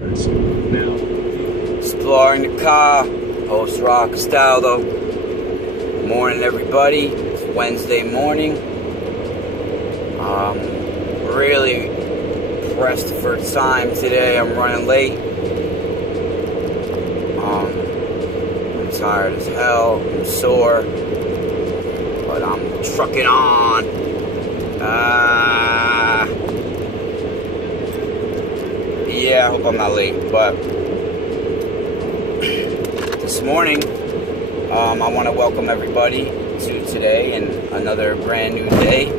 Exploring the car, post-rock style though. Morning everybody, it's Wednesday morning. Really pressed for time today, I'm running late. I'm tired as hell, I'm sore, but I'm trucking on. Yeah, I hope I'm not late, but this morning, I want to welcome everybody to today and another brand new day.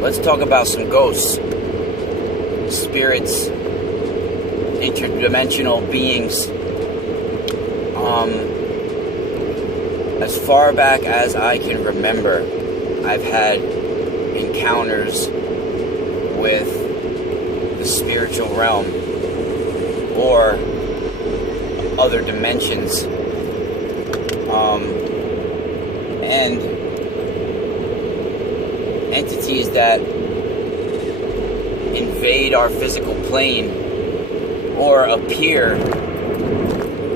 Let's talk about some ghosts, spirits, interdimensional beings. As far back as I can remember, I've had encounters with the spiritual realm or other dimensions, and entities that invade our physical plane or appear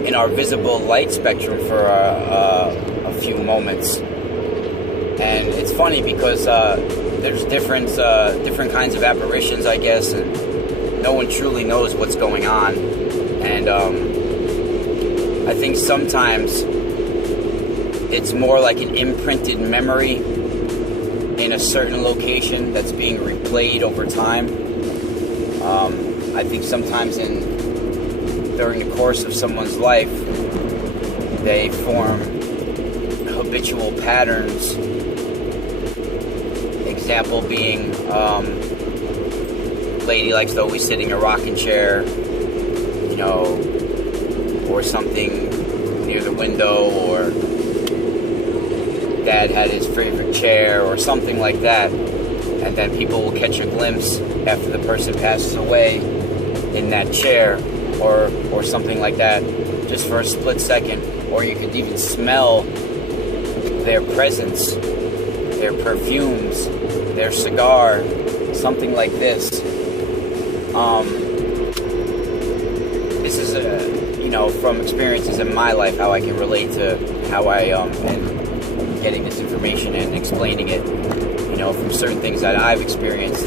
in our visible light spectrum for a few moments. And it's funny because there's different kinds of apparitions, I guess, and no one truly knows what's going on. And I think sometimes it's more like an imprinted memory in a certain location that's being replayed over time. I think sometimes during the course of someone's life, they form habitual patterns. Example being, lady likes to always sit in a rocking chair, or something near the window, or dad had his favorite chair, or something like that. And then people will catch a glimpse after the person passes away in that chair, or something like that, just for a split second. Or you could even smell their presence, their perfumes, their cigar, something like this. This is from experiences in my life, how I can relate to how I am getting this information and explaining it, from certain things that I've experienced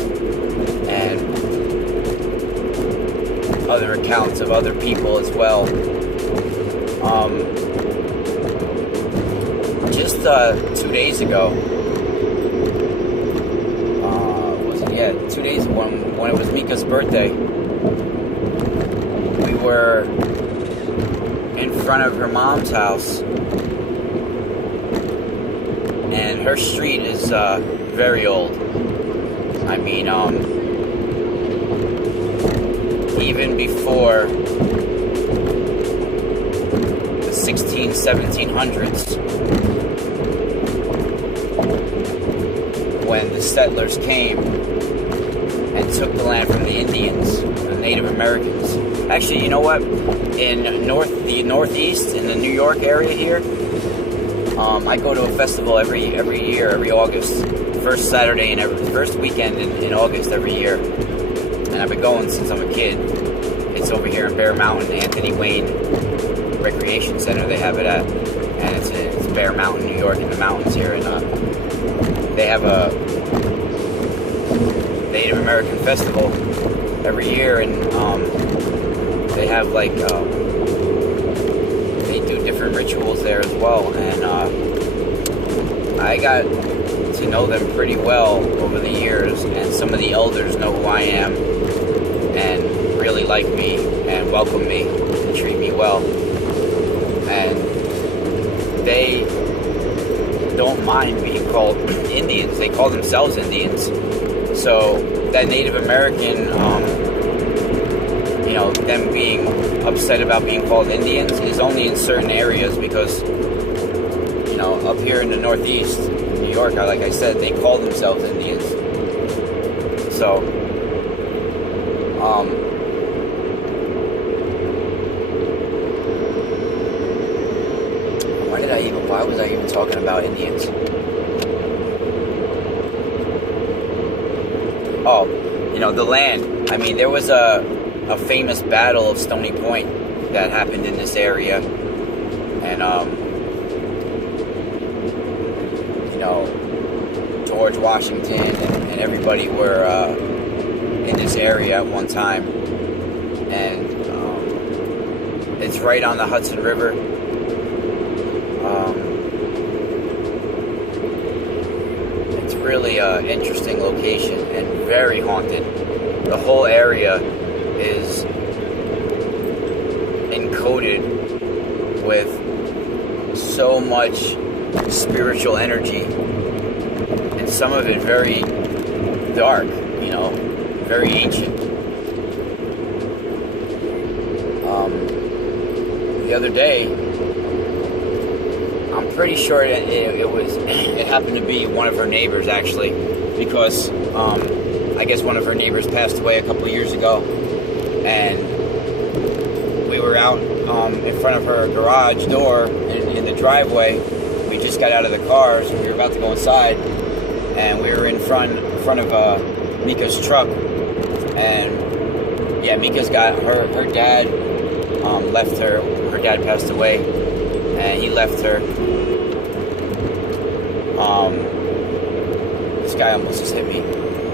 and other accounts of other people as well. Just 2 days ago, 2 days when it was Mika's birthday, we were in front of her mom's house, and her street is very old. I mean, even before the 1700s, when the settlers came and took the land from the Indians, the Native Americans. Actually, you know what? In the Northeast, in the New York area here, I go to a festival every year, every August, first Saturday and first weekend in August every year, and I've been going since I'm a kid. It's over here in Bear Mountain, Anthony Wayne Recreation Center. They have it at, and it's Bear Mountain, New York, in the mountains here, and they have a Native American festival every year, and they have they do different rituals there as well, and I got to know them pretty well over the years, and some of the elders know who I am and really like me and welcome me and treat me well, and they don't mind being called Indians. They call themselves Indians. So that Native American, them being upset about being called Indians is only in certain areas, because, up here in the Northeast, New York, like I said, they call themselves Indians. So, why was I even talking about Indians? Oh, the land. I mean, there was a famous battle of Stony Point that happened in this area, and George Washington and everybody were in this area at one time, and it's right on the Hudson River. It's really an interesting location and very haunted. The whole area is encoded with so much spiritual energy, and some of it very dark, very ancient. The other day, I'm pretty sure it happened to be one of her neighbors, actually, because I guess one of her neighbors passed away a couple of years ago, and we were out in front of her garage door in the driveway. We just got out of the cars, and we were about to go inside, and we were in front of Mika's truck, and yeah, Mika's got her dad left her. Her dad passed away, and he left her. This guy almost just hit me.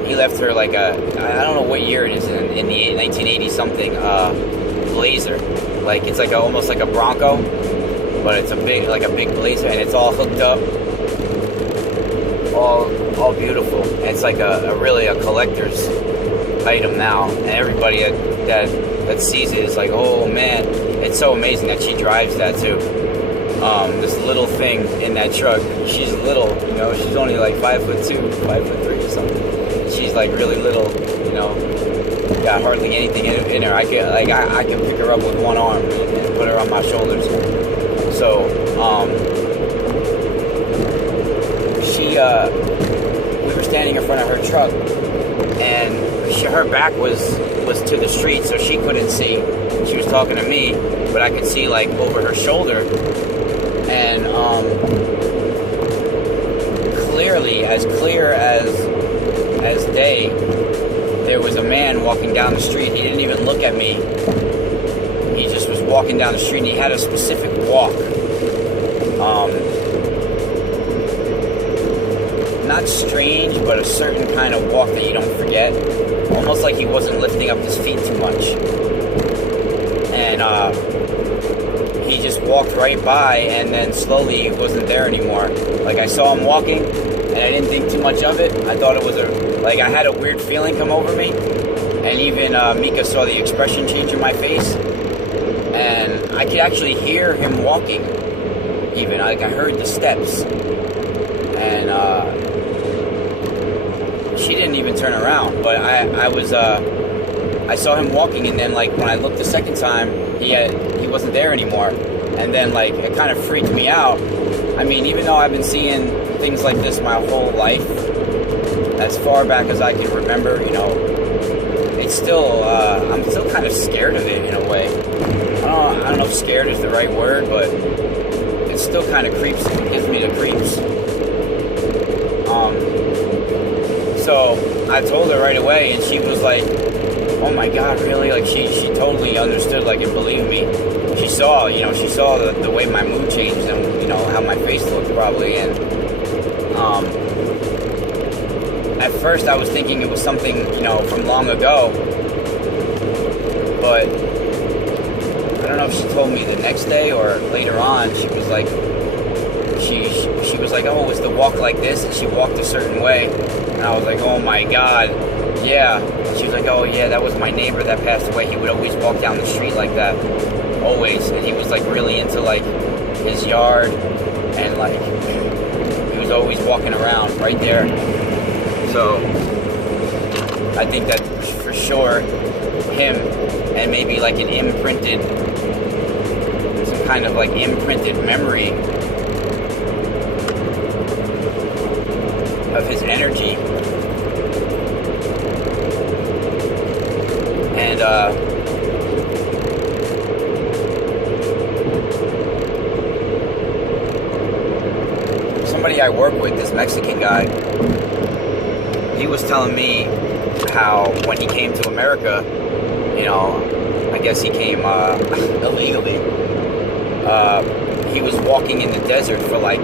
He left her like I don't know what year it is, in the 1980 something Blazer. Like it's like almost like a Bronco, but it's a big Blazer, and it's all hooked up, all beautiful. And it's like really a collector's item now, and everybody that sees it is like, oh man, it's so amazing that she drives that too. This little thing in that truck, she's little, she's only like 5'2", 5'3" or something. She's like really little, got hardly anything in her. I can pick her up with one arm and put her on my shoulders. So, we were standing in front of her truck, and her back was to the street, so she couldn't see. She was talking to me, but I could see like over her shoulder, and clearly, as clear as day, there was a man walking down the street. He didn't even look at me. He just was walking down the street, and he had a specific walk. Not strange, but a certain kind of walk that you don't forget. Almost like he wasn't lifting up his feet too much. And he just walked right by, and then slowly he wasn't there anymore. Like, I saw him walking, and I didn't think too much of it. I thought it was I had a weird feeling come over me. And even Mika saw the expression change in my face. And I could actually hear him walking. Even, I heard the steps. And she didn't even turn around. But I saw him walking, and then when I looked the second time, he wasn't there anymore. And then it kind of freaked me out. I mean, even though I've been seeing things like this my whole life, as far back as I can remember, it's still, I'm still kind of scared of it in a way. I don't know if scared is the right word, but it still kind of gives me the creeps. So I told her right away, and she was like, oh my God, really? She totally understood, and believed me. She saw the way my mood changed, and, how my face looked probably, and, at first I was thinking it was something, from long ago, but I don't know if she told me the next day or later on. She was like, she was like, oh, was the walk like this? And she walked a certain way, and I was like, oh my God, yeah. And she was like, oh yeah, that was my neighbor that passed away. He would always walk down the street like that, always, and he was really into his yard, and he was always walking around right there. So I think that for sure him, and maybe some kind of imprinted memory of his energy. And somebody I work with, this Mexican guy, he he was telling me how when he came to America, I guess he came illegally. He was walking in the desert for like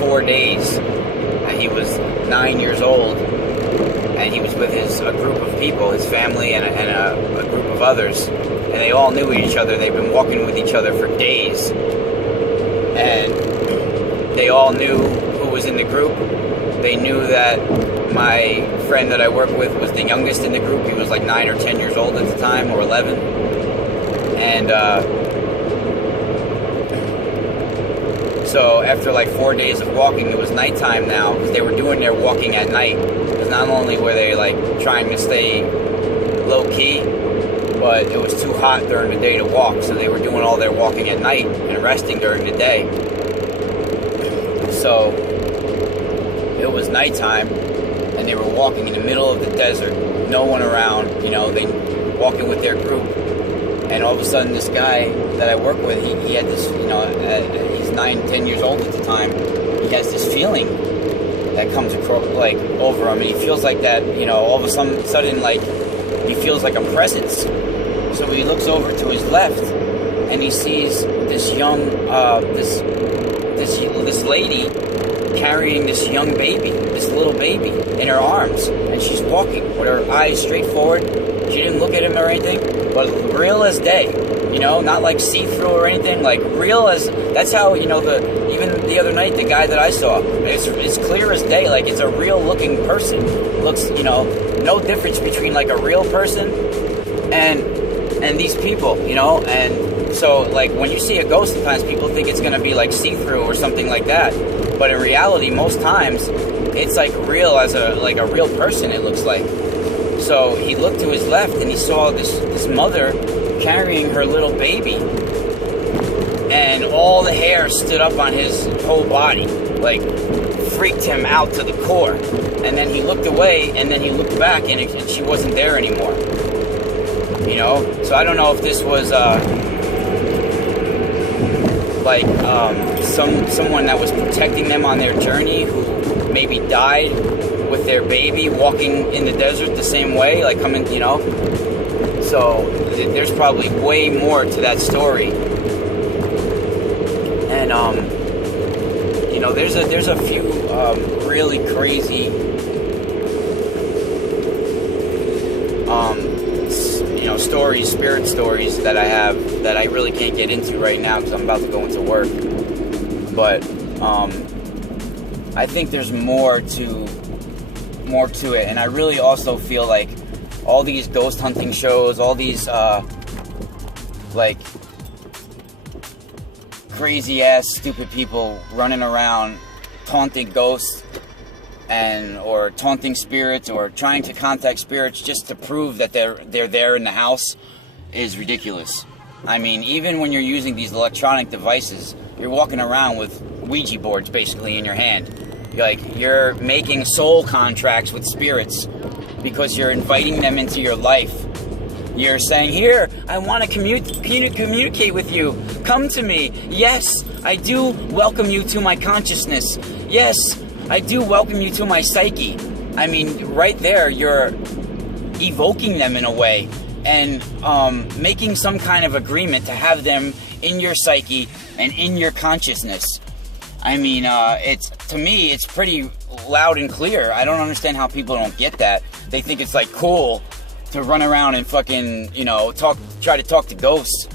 4 days, and he was 9 years old, and he was with a group of people, his family and a group of others, and they all knew each other. They've been walking with each other for days, and they all knew who was in the group. They knew that my friend that I work with was the youngest in the group. He was like 9 or 10 years old at the time, or 11, and so after like 4 days of walking, it was nighttime now, because they were doing their walking at night. Because not only were they like trying to stay low key, but it was too hot during the day to walk, so they were doing all their walking at night and resting during the day. So it was nighttime, and they were walking in the middle of the desert, no one around, they walking with their group. And all of a sudden, this guy that I work with, he had this, he's 9, 10 years old at the time. He has this feeling that comes across, like, over him. And he feels like that, all of a sudden, like, he feels like a presence. So he looks over to his left, and he sees this young, this lady carrying this young baby, this little baby, in her arms. And she's walking with her eyes straight forward. She didn't look at him or anything, but real as day, not like see-through or anything, like real as, that's how, even the other night, the guy that I saw, it's clear as day, like it's a real looking person. Looks, no difference between like a real person and these people, and so like when you see a ghost, sometimes people think it's going to be like see-through or something like that, but in reality, most times, it's like real as a real person, it looks like. So he looked to his left, and he saw this mother carrying her little baby, and all the hair stood up on his whole body, like freaked him out to the core. And then he looked away, and then he looked back, and she wasn't there anymore. So I don't know if this was someone that was protecting them on their journey, who maybe died with their baby walking in the desert the same way, like coming, so there's probably way more to that story. And there's a few really crazy stories, spirit stories that I have that I really can't get into right now because I'm about to go into work. But I think there's more to it, and I really also feel like all these ghost hunting shows, all these like crazy ass stupid people running around taunting ghosts or taunting spirits or trying to contact spirits just to prove that they're there in the house is ridiculous. I mean, even when you're using these electronic devices, you're walking around with Ouija boards basically in your hand. You're making soul contracts with spirits because you're inviting them into your life. You're saying, here, I want to communicate with you. Come to me. Yes, I do welcome you to my consciousness. Yes, I do welcome you to my psyche. I mean, right there, you're evoking them in a way and making some kind of agreement to have them in your psyche and in your consciousness. I mean, to me, it's pretty loud and clear. I don't understand how people don't get that. They think it's like cool to run around and fucking, try to talk to ghosts.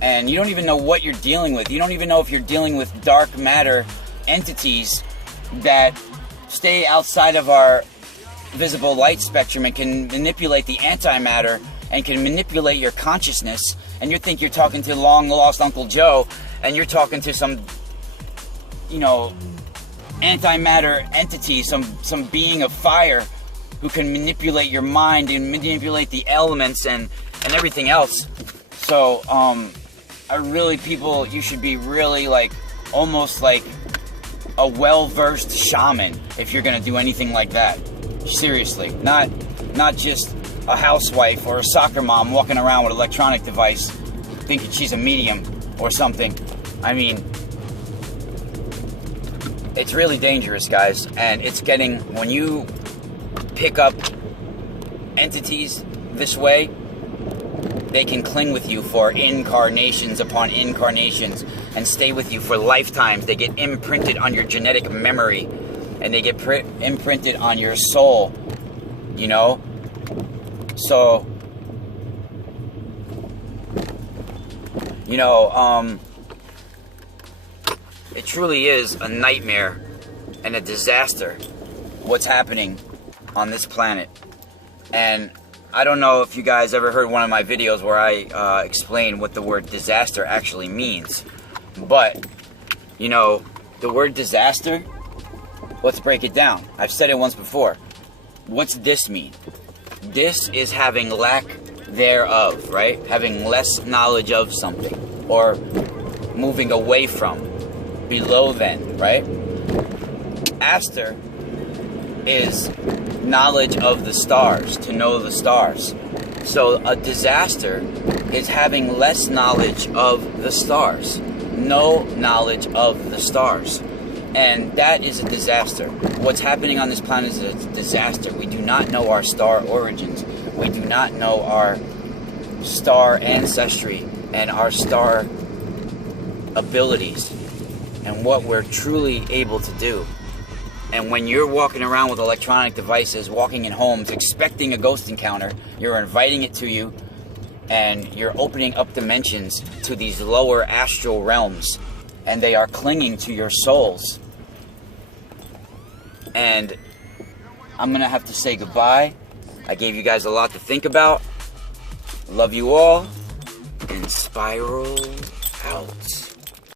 And you don't even know what you're dealing with. You don't even know if you're dealing with dark matter entities that stay outside of our visible light spectrum and can manipulate the antimatter and can manipulate your consciousness. And you think you're talking to long lost Uncle Joe, and you're talking to some antimatter entity, some being of fire who can manipulate your mind and manipulate the elements and everything else. So, you should be really almost like a well-versed shaman if you're gonna do anything like that. Seriously, not just a housewife or a soccer mom walking around with an electronic device thinking she's a medium or something. I mean, it's really dangerous, guys, and it's getting, when you pick up entities this way, they can cling with you for incarnations upon incarnations and stay with you for lifetimes. They get imprinted on your genetic memory, and they get imprinted on your soul, you know? So, you know, it truly is a nightmare and a disaster what's happening on this planet. And I don't know if you guys ever heard one of my videos where I explain what the word disaster actually means. But, you know, the word disaster, let's break it down. I've said it once before. What's dis mean? Dis is having lack thereof, right? Having less knowledge of something, or moving away from, below than, right? Aster is knowledge of the stars, to know the stars. So a disaster is having less knowledge of the stars, no knowledge of the stars. And that is a disaster. What's happening on this planet is a disaster. We do not know our star origins. We do not know our star ancestry and our star abilities and what we're truly able to do. And when you're walking around with electronic devices, walking in homes, expecting a ghost encounter, you're inviting it to you, and you're opening up dimensions to these lower astral realms, and they are clinging to your souls. And I'm going to have to say goodbye. I gave you guys a lot to think about. Love you all, and spiral out.